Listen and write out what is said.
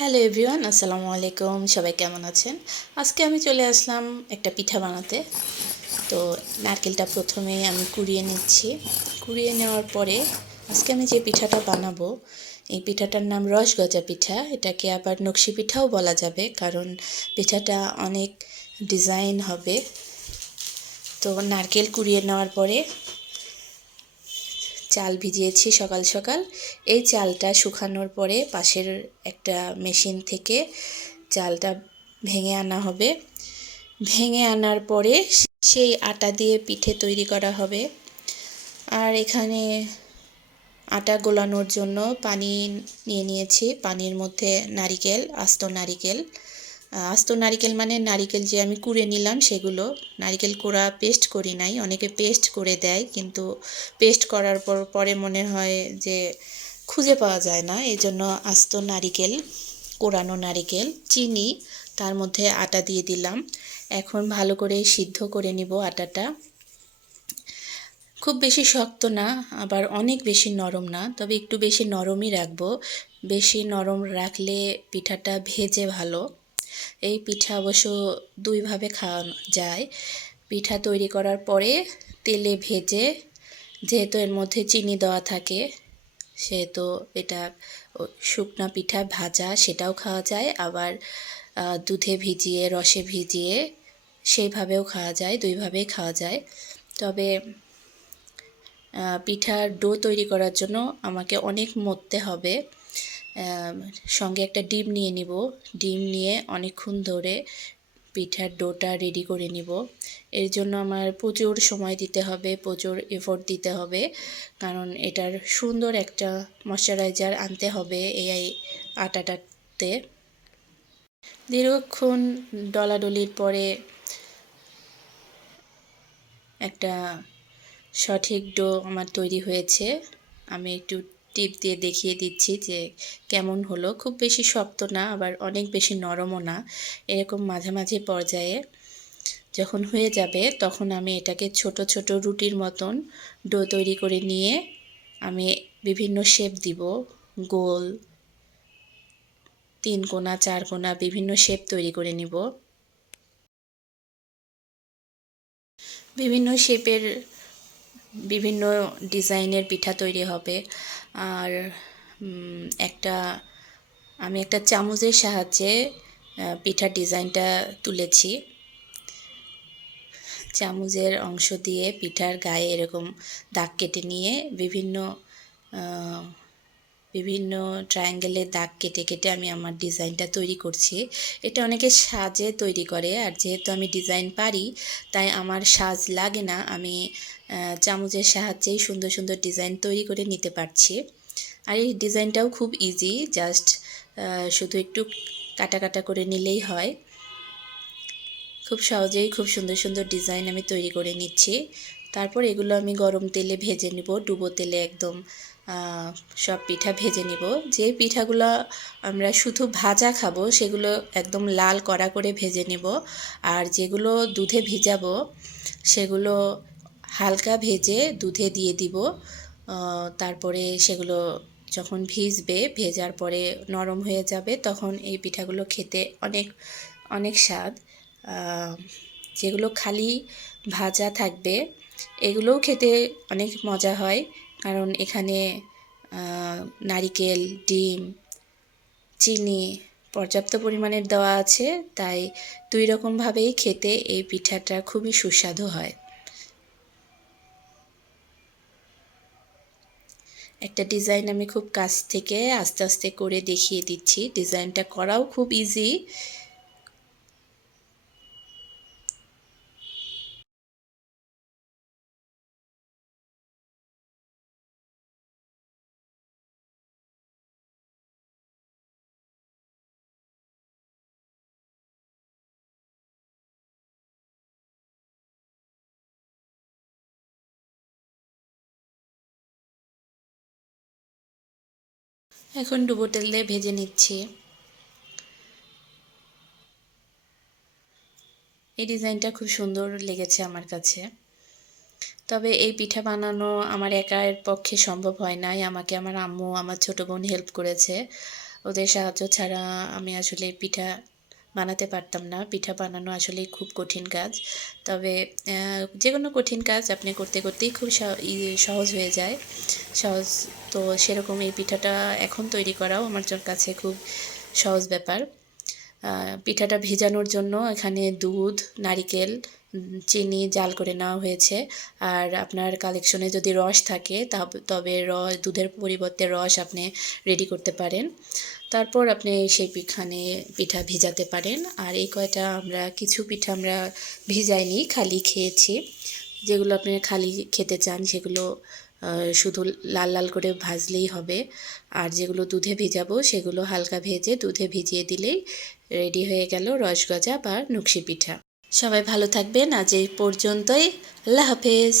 Hello everyone, আসসালামু আলাইকুম। সবাই কেমন আছেন? আজকে আমি চলে আসলাম একটা পিঠা বানাতে। তো নারকেলটা প্রথমে আমি কুড়িয়ে নিচ্ছি। কুড়িয়ে নেওয়ার পরে আজকে আমি যে পিঠাটা বানাবো, এই পিঠাটার নাম রসগজা পিঠা। এটাকে আবার নকশি পিঠাও বলা যাবে, কারণ পিঠাটা অনেক ডিজাইন হবে। তো নারকেল কুড়িয়ে নেওয়ার পরে চাল ভিজিয়েছি সকাল সকাল। এই চালটা শুকানোর পরে পাশের একটা মেশিন থেকে চালটা ভেঙে আনা হবে। ভেঙে আনার পরে সেই আটা দিয়ে পিঠে তৈরি করা হবে। আর এখানে আটা গোলানোর জন্য পানি নিয়ে নিয়েছি। পানির মধ্যে নারিকেল, আস্ত নারিকেল মানে নারিকেল যে আমি কুড়ে নিলাম সেগুলো। নারিকেল কোড়া পেস্ট করি নাই, অনেকে পেস্ট করে দেয়, কিন্তু পেস্ট করার পরে মনে হয় যে খুঁজে পাওয়া যায় না, এই জন্য আস্ত নারিকেল, কোড়ানো নারিকেল, চিনি, তার মধ্যে আটা দিয়ে দিলাম। এখন ভালো করে সিদ্ধ করে নিব আটাটা। খুব বেশি শক্ত না, আবার অনেক বেশি নরম না, তবে একটু বেশি নরমই রাখবো। বেশি নরম রাখলে পিঠাটা ভেজে ভালো। এই পিঠা অবশ্য দুইভাবে খাওয়ানো যায়। পিঠা তৈরি করার পরে তেলে ভেজে, যেহেতু এর মধ্যে চিনি দেওয়া থাকে, সেহেতু এটা শুকনা পিঠা ভাজা, সেটাও খাওয়া যায়। আবার দুধে ভিজিয়ে, রসে ভিজিয়ে সেইভাবেও খাওয়া যায়, দুইভাবেই খাওয়া যায়। তবে পিঠার ডো তৈরি করার জন্য আমাকে অনেক মথতে হবে। সঙ্গে একটা ডিম নিয়ে নিব। ডিম নিয়ে অনেকক্ষণ ধরে পিঠার ডোটা রেডি করে নিব। এর জন্য আমার প্রচুর সময় দিতে হবে, প্রচুর এফোর্ট দিতে হবে, কারণ এটার সুন্দর একটা ময়শ্চারাইজার আনতে হবে এই আটাটাতে। দীর্ঘক্ষণ ডলাডলির পরে একটা সঠিক ডো আমার তৈরি হয়েছে। আমি একটু টিপ দিয়ে দেখিয়ে দিচ্ছি যে কেমন হলো। খুব বেশি শক্ত না, আবার অনেক বেশি নরমও না, এরকম মাঝামাঝি পর্যায়ে যখন হয়ে যাবে, তখন আমি এটাকে ছোট ছোট রুটির মতন ডো তৈরি করে নিয়ে আমি বিভিন্ন শেপ দিব। গোল, তিন কোনা, চার কোনা, বিভিন্ন শেপ তৈরি করে নিব। বিভিন্ন শেপের, বিভিন্ন ডিজাইনের পিঠা তৈরি হবে। আর একটা আমি একটা চামচের সাহায্যে পিঠার ডিজাইনটা তুলেছি। চামচের অংশ দিয়ে পিঠার গায়ে এরকম দাগ কেটে নিয়ে বিভিন্ন বিভিন্ন ট্রায়াঙ্গেলের দাগ কেটে কেটে আমি আমার ডিজাইনটা তৈরি করছি। এটা অনেকে সাজে তৈরি করে, আর যেহেতু আমি ডিজাইন পারি তাই আমার সাজ লাগে না। আমি চামচের সাহায্যেই সুন্দর সুন্দর ডিজাইন তৈরি করে নিতে পারছি। আর এই ডিজাইনটাও খুব ইজি, জাস্ট শুধু একটু কাটা কাটা করে নিলেই হয়। খুব সহজেই খুব সুন্দর সুন্দর ডিজাইন আমি তৈরি করে নিচ্ছি। তারপর এগুলো আমি গরম তেলে ভেজে নিব, ডুবো তেলে একদম সব পিঠা ভেজে নিব। যে পিঠাগুলো আমরা শুধু ভাজা খাবো সেগুলো একদম লাল কড়া করে ভেজে নিব, আর যেগুলো দুধে ভিজাবো সেগুলো হালকা ভেজে দুধে দিয়ে দিব। তারপরে সেগুলো যখন ভিজবে, ভেজার পরে নরম হয়ে যাবে, তখন এই পিঠাগুলো খেতে অনেক অনেক স্বাদ। যেগুলো খালি ভাজা থাকবে এগুলোও খেতে অনেক মজা হয়, কারণ এখানে নারিকেল, ডিম, চিনি পর্যাপ্ত পরিমাণের দেওয়া আছে, তাই দুই রকমভাবেই খেতে এই পিঠাটা খুবই সুস্বাদু হয়। একটা ডিজাইন আমি খুব কাছ থেকে আস্তে আস্তে করে দেখিয়ে দিচ্ছি। ডিজাইনটা করাও খুব ইজি। এখন ডুবো তেলে ভেজে নিচ্ছি। এই ডিজাইনটা খুব সুন্দর লেগেছে আমার কাছে। তবে এই পিঠা বানানো আমার একার পক্ষে সম্ভব হয় নাই, আমাকে আমার আম্মু, আমার ছোট বোন হেল্প করেছে। ওদের সাহায্য ছাড়া আমি আসলে পিঠা বানাতে পারতাম না। পিঠা বানানো আসলেই খুব কঠিন কাজ। তবে যেকোনো কঠিন কাজ আপনি করতে করতেই খুব সহজ হয়ে যায়। সহজ তো সেরকম এই পিঠাটা এখন তৈরি করাও আমার কাছে খুব সহজ ব্যাপার। পিঠাটা ভেজানোর জন্য এখানে দুধ, নারিকেল, চিনি জাল করে নেওয়া হয়েছে। আর আপনার কালেকশনে যদি রস থাকে তবে দুধের পরিবর্তে রস আপনি রেডি করতে পারেন। তারপর আপনি সেই পিঠা ভিজাতে পারেন। আর এই কয়টা কিছু পিঠা আমরা ভিজাইনি, খালি খেয়েছি। যেগুলো আপনি খালি খেতে চান সেগুলো শুধু লাল লাল করে ভাজলেই হবে। আর যেগুলো দুধে ভিজাবো সেগুলো হালকা ভেজে দুধে ভিজিয়ে দিলেই রেডি হয়ে গেল রসগজা বা নকশি পিঠা। সবাই ভালো থাকবেন, আজ এই পর্যন্তই। আল্লাহ হাফেজ।